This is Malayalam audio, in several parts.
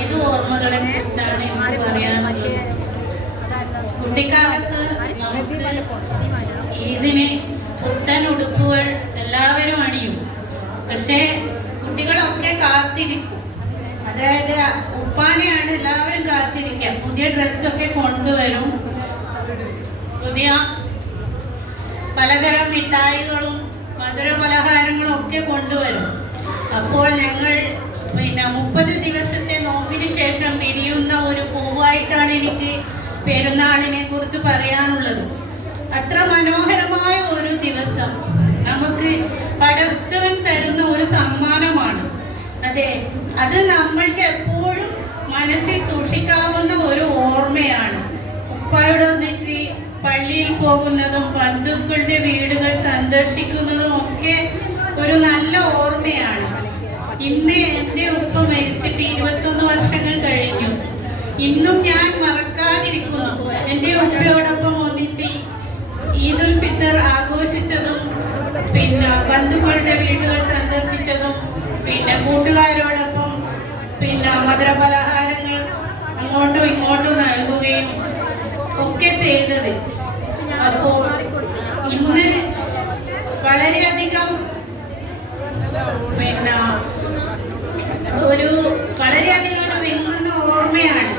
ഏത് ഓർമ്മകളെ കുറിച്ചാണ് എനിക്ക് പറയാനുള്ളത്? കുട്ടിക്കാലത്ത് നമുക്ക് ഈദിന് പുത്തൻ ഉടുപ്പുകൾ എല്ലാവരും അണിയും. പക്ഷേ കുട്ടികളൊക്കെ കാത്തിരിക്കും. അതായത് ഉപ്പാനെയാണ് എല്ലാവരും കാത്തിരിക്കുക. പുതിയ ഡ്രസ്സൊക്കെ കൊണ്ടുവരും, പുതിയ പലതരം മിഠായികളും മധുര പലഹാരങ്ങളും ഒക്കെ കൊണ്ടുവരും. അപ്പോൾ ഞങ്ങൾ 30 ദിവസത്തെ നോമ്പിന് ശേഷം വിരിയുന്ന ഒരു പൂവായിട്ടാണ് എനിക്ക് പെരുന്നാളിനെ കുറിച്ച് പറയാനുള്ളത്. അത്ര മനോഹരമായ ഒരു ദിവസം നമുക്ക് പടച്ചവൻ തരുന്ന ഒരു സമ്മാനമാണ്. അതെ, അത് നമ്മൾക്ക് എപ്പോഴും മനസ്സിൽ സൂക്ഷിക്കാവുന്ന ഒരു ഓർമ്മയാണ്. ഉപ്പായോട് ഒന്നിച്ച് പള്ളിയിൽ പോകുന്നതും ബന്ധുക്കളുടെ വീടുകൾ സന്ദർശിക്കുന്നതും ഒക്കെ ഒരു നല്ല ഓർമ്മയാണ്. ഇന്ന് എൻ്റെ ഉപ്പ മരിച്ചിട്ട് 21 വർഷങ്ങൾ കഴിഞ്ഞു. ഇന്നും ഞാൻ മറക്കാതിരിക്കുന്നു. എൻ്റെ ഉപ്പയോടൊപ്പം ഒന്നിച്ച് ഈദുൽ ഫിത്തർ ആഘോഷിച്ചതും ബന്ധുക്കളുടെ വീടുകൾ സന്ദർശിച്ചതും കൂട്ടുകാരോടൊപ്പം മധുര പലഹാരങ്ങൾ അങ്ങോട്ടും ഇങ്ങോട്ടും നൽകുകയും ഒക്കെ ചെയ്തത്. അപ്പോൾ ഇന്ന് വളരെയധികം വളരെയധികം ഒരു വിങ്ങുന്ന ഓർമ്മയാണ്.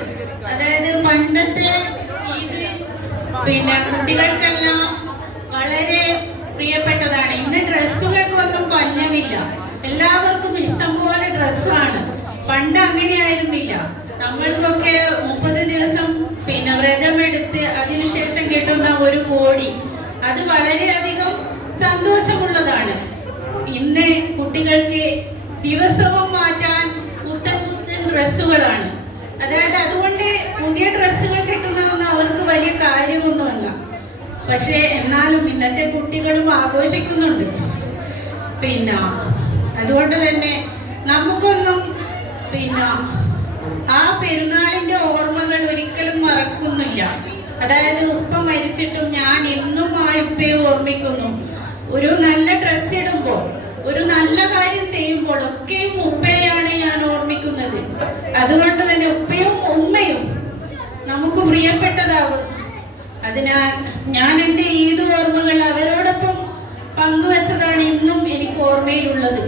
അതായത് പണ്ടത്തെ ഇത് കുട്ടികൾക്കെല്ലാം വളരെ പ്രിയപ്പെട്ടതാണ്. ഇന്ന് ഡ്രസ്സുകൾക്കൊന്നും പഞ്ഞമില്ല, എല്ലാവർക്കും ഇഷ്ടംപോലെ ഡ്രസ്സാണ്. പണ്ട് അങ്ങനെയായിരുന്നില്ല. നമ്മൾക്കൊക്കെ 30 ദിവസം വ്രതമെടുത്ത് അതിനുശേഷം കിട്ടുന്ന ഒരു കോടി, അത് വളരെയധികം സന്തോഷമുള്ളതാണ്. ഇന്ന് കുട്ടികൾക്ക് ദിവസവും മാറ്റാൻ പുത്തൻ ഡ്രസ്സുകളാണ്. അതായത് അതുകൊണ്ട് പുതിയ ഡ്രസ്സുകൾ കിട്ടുന്നതൊന്നും അവർക്ക് വലിയ കാര്യമൊന്നുമല്ല. പക്ഷേ എന്നാലും ഇന്നത്തെ കുട്ടികളും ആഘോഷിക്കുന്നുണ്ട്. അതുകൊണ്ട് തന്നെ നമുക്കൊന്നും ആ പെരുന്നാളിന്റെ ഓർമ്മകൾ ഒരിക്കലും മറക്കുന്നില്ല. അതായത് ഉപ്പ മരിച്ചിട്ടും ഞാൻ എന്നും ആ ഉപ്പയെ ഓർമ്മിക്കുന്നു. ഒരു നല്ല ഡ്രസ് ഇടുമ്പോൾ, ഒരു നല്ല കാര്യം ചെയ്യുമ്പോൾ ഒക്കെയും ഉപ്പയാണ് ഞാൻ ഓർമ്മിക്കുന്നത്. അതുകൊണ്ട് തന്നെ ഉപ്പയും ഉമ്മയും നമുക്ക് പ്രിയപ്പെട്ടതാകും. അതിനാൽ ഞാൻ എൻ്റെ ഈദ് ഓർമ്മകൾ അവരോടൊപ്പം പങ്കുവെച്ചതാണ് ഇന്നും എനിക്ക് ഓർമ്മയിലുള്ളത്.